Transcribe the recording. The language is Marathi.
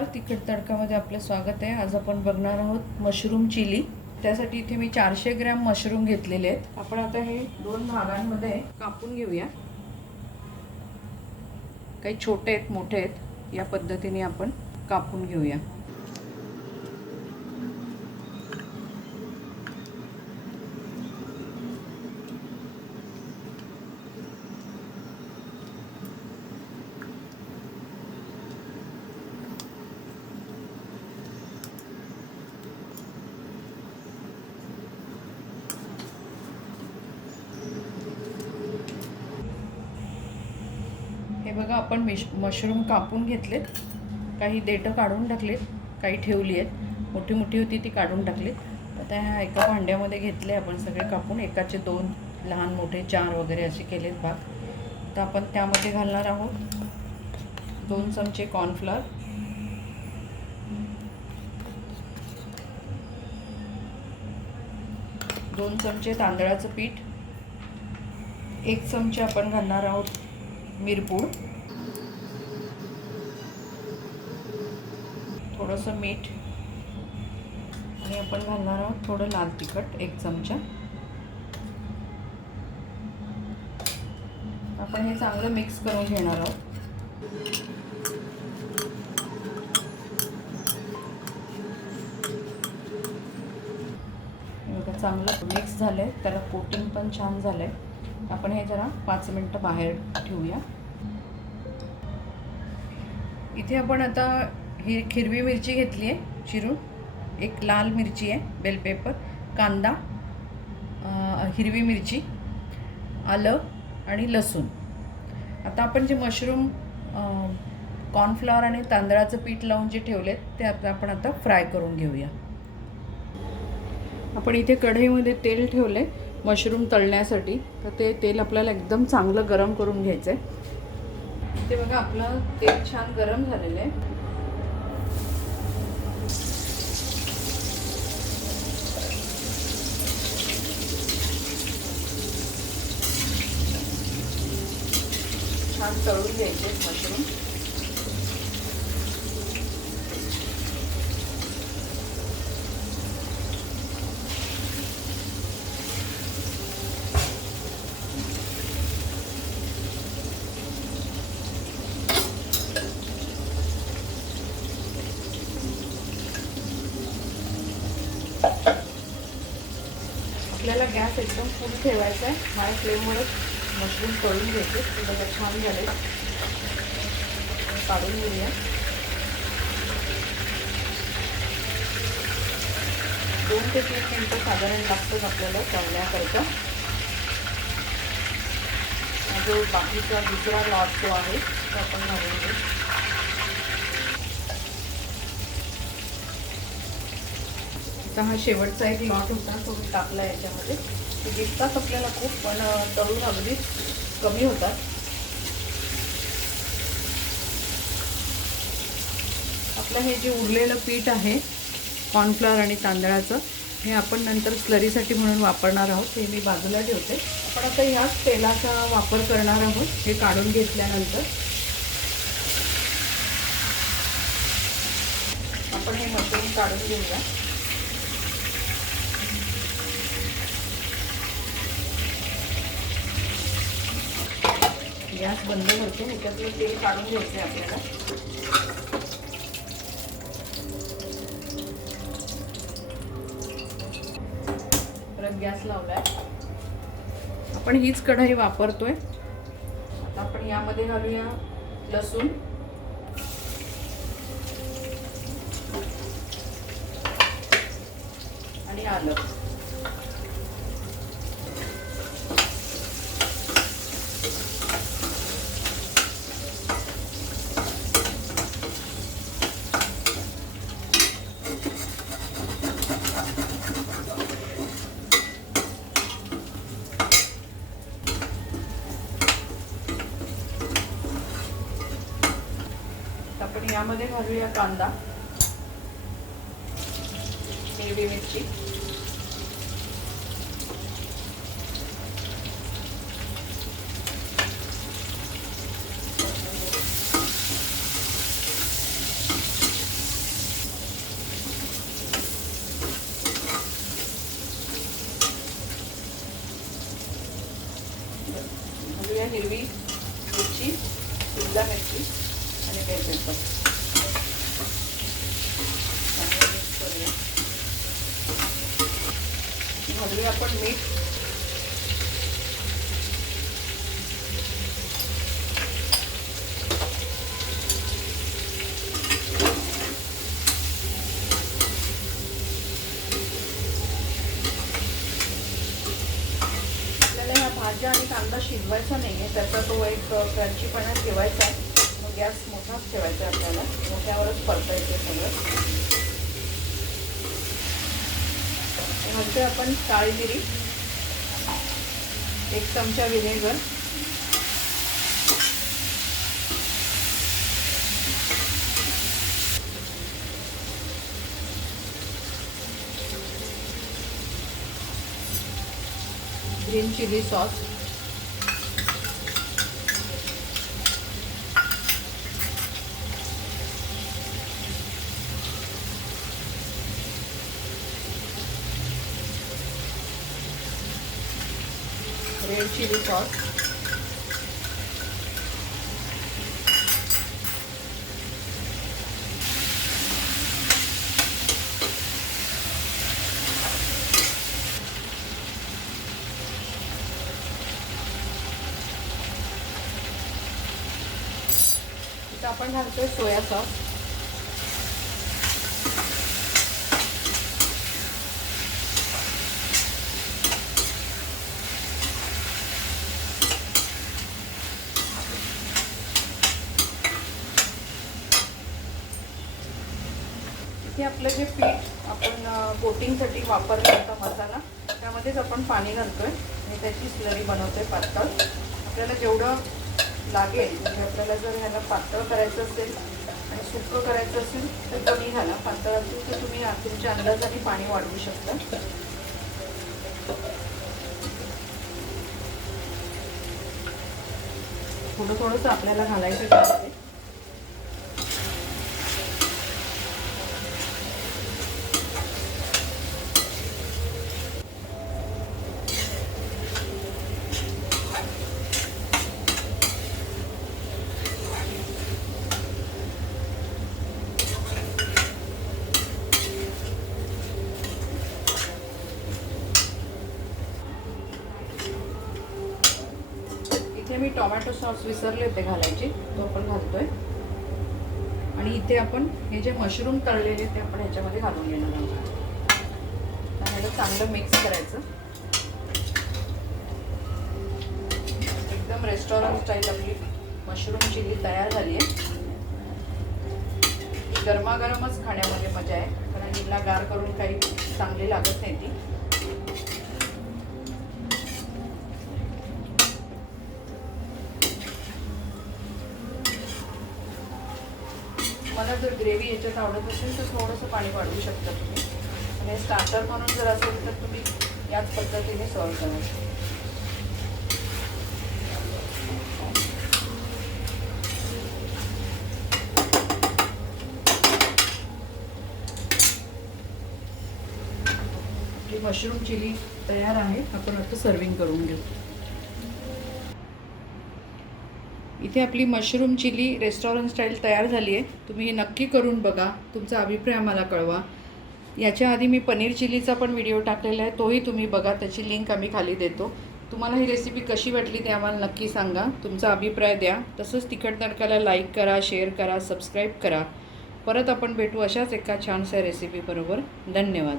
नमस्कार. तिखट तडकामध्ये आपलं स्वागत आहे. आज आपण बघणार आहोत मशरूम चिली. त्यासाठी इथे मी चारशे ग्रॅम मशरूम घेतलेले आहेत. आपण आता हे दोन भागांमध्ये कापून घेऊया. काही छोटे आहेत मोठे आहेत. या पद्धतीने आपण कापून घेऊया हे बघा आपण मिश मशरूम कापून घेतलेत. काही देठं काढून टाकलेत काही ठेवली आहेत मोठी मोठी होती ती काढून टाकलीत. आता ह्या एका भांड्यामध्ये घेतले आपण सगळे कापून. एकाचे दोन लहान मोठे चार वगैरे असे केलेत भाग. तर आपण त्यामध्ये घालणार आहोत. दोन चमचे कॉर्नफ्लॉर दोन चमचे तांदळाचं पीठ. एक चमचे आपण घालणार आहोत मिरपूड. थोडंसं मीठ आणि आपण घालणार आहोत थोडं लाल तिखट एक चमचा. आपण हे चांगलं मिक्स करून घेणार आहोत. चांगलं मिक्स झालं आहे त्याला कोटिंग पण छान झालं आहे आपण हे जरा पाच मिनटं बाहेर ठेवूया. इथे आपण आता ही हिरवी मिरची घेतली आहे चिरून एक लाल मिरची आहे बेल पेपर कांदा हिरवी मिरची आलं आणि लसूण. आता आपण जे मशरूम कॉर्नफ्लॉवर आणि तांदळाचं पीठ लावून जे ठेवलेत ते आता आपण आता फ्राय करून घेऊया. आपण इथे कढईमध्ये तेल ठेवले मशरूम तळण्यासाठी. तर ते तेल आपल्याला एकदम चांगलं गरम करून घ्यायचं आहे ते बघा आपलं तेल छान गरम झालेलं आहे. छान तळून घ्यायचे मशरूम आपल्याला गॅस एकदम फुल ठेवायचा आहे. हाय फ्लेमवरच मशरूम तळून घ्यायचे. ते बघा छान झाले. काढून घेऊया. दोन ते तीन मिनटं साधारण लागतात आपल्याला तळण्याकरता. जो बाकीचा दुसरा लॉट जो आहे तो आपण घालून घेऊ. आता हा शेवटचा एक लॉट होता तो टाकला याच्यामध्ये. दिसतात आपल्याला खूप पण तरुण तळून अगदी कमी होतात. आपलं हे जे उरलेलं पीठ आहे कॉर्नफ्लॉवर आणि तांदळाचं हे आपण नंतर स्लरीसाठी म्हणून वापरणार आहोत. हे मी बाजूला ठेवते. आपण आता ह्याच तेलाचा वापर करणार आहोत. हे काढून घेतल्यानंतर. आपण हे मशरूम काढून घेऊया. गॅस बंद करते ह्याच्यातलं तेल काढून घ्यायचं आहे आपल्याला. परत गॅस लावलाय. आपण हीच कढई वापरतोय. आता आपण यामध्ये घालूया लसूण. आणि आलं. यामध्ये घालूया कांदा. हिरवी मिरची. हिरवी मिरची सुद्धा मिरची. घालूया आपण मीठ. आपल्याला ह्या भाज्या आणि कांदा शिजवायचा नाही आहे त्याचा तो एक क्रंचीपणा ठेवायचा आहे. गॅस मोठाच ठेवायचा आपल्याला. मोठ्यावरच परतायचं सगळं. घालतोय आपण काळी मिरी एक चमचा vinegar green chilli sauce red chilli sauce. आपण घालतोय सोया सॉस. हे आपलं जे पीठ आपण कोटिंगसाठी वापरला होता मसाला त्यामध्येच आपण पाणी घालतोय आणि त्याची स्लरी बनवतोय पातळ. आपल्याला जेवढं लागेल म्हणजे आपल्याला जर ह्याला पातळ करायचं असेल आणि सुकं करायचं असेल तर कमी घाला. पातळ असेल तर तुम्ही तुमच्या अंदाजाने पाणी वाढवू शकता. थोडं थोडंसं आपल्याला घालायचं त्यामध्ये इथे मी टोमॅटो सॉस विसरले होते घालायचे तो आपण घालतोय. आणि इथे आपण हे जे मशरूम तळलेले ते आपण ह्याच्यामध्ये घालून घेणार आहोत. तर ह्याला चांगलं मिक्स करायचं. एकदम रेस्टॉरंट स्टाईल आपली मशरूम चिली तयार झाली आहे. गरमागरमच खाण्यामध्ये मजा आहे कारण हिला गार करून काही चांगली लागत नाही ती. मला जर ग्रेव्ही याच्यात आवडत असेल तर थोडंसं पाणी वाढवू शकता तुम्ही. आणि स्टार्टर म्हणून जर असेल तर तुम्ही याच पद्धतीने सर्व करा. मशरूम चिली तयार आहे आपण आता सर्विंग करून घेऊ. इथे आपली मशरूम चिली रेस्टॉरंट स्टाईल तयार झाली आहे. तुम्ही हे नक्की करून बघा. तुमचा अभिप्राय आम्हाला कळवा. याच्या आधी मी पनीर चिलीचा पण व्हिडिओ टाकलेला आहे. तोही तुम्ही बघा. त्याची लिंक आम्ही खाली देतो. तुम्हाला ही रेसिपी कशी वाटली ते आम्हाला नक्की सांगा. तुमचा अभिप्राय द्या. तसंच तिखट तडकाला लाईक करा शेअर करा सबस्क्राईब करा. परत आपण भेटू अशाच एका छानशा रेसिपीबरोबर धन्यवाद.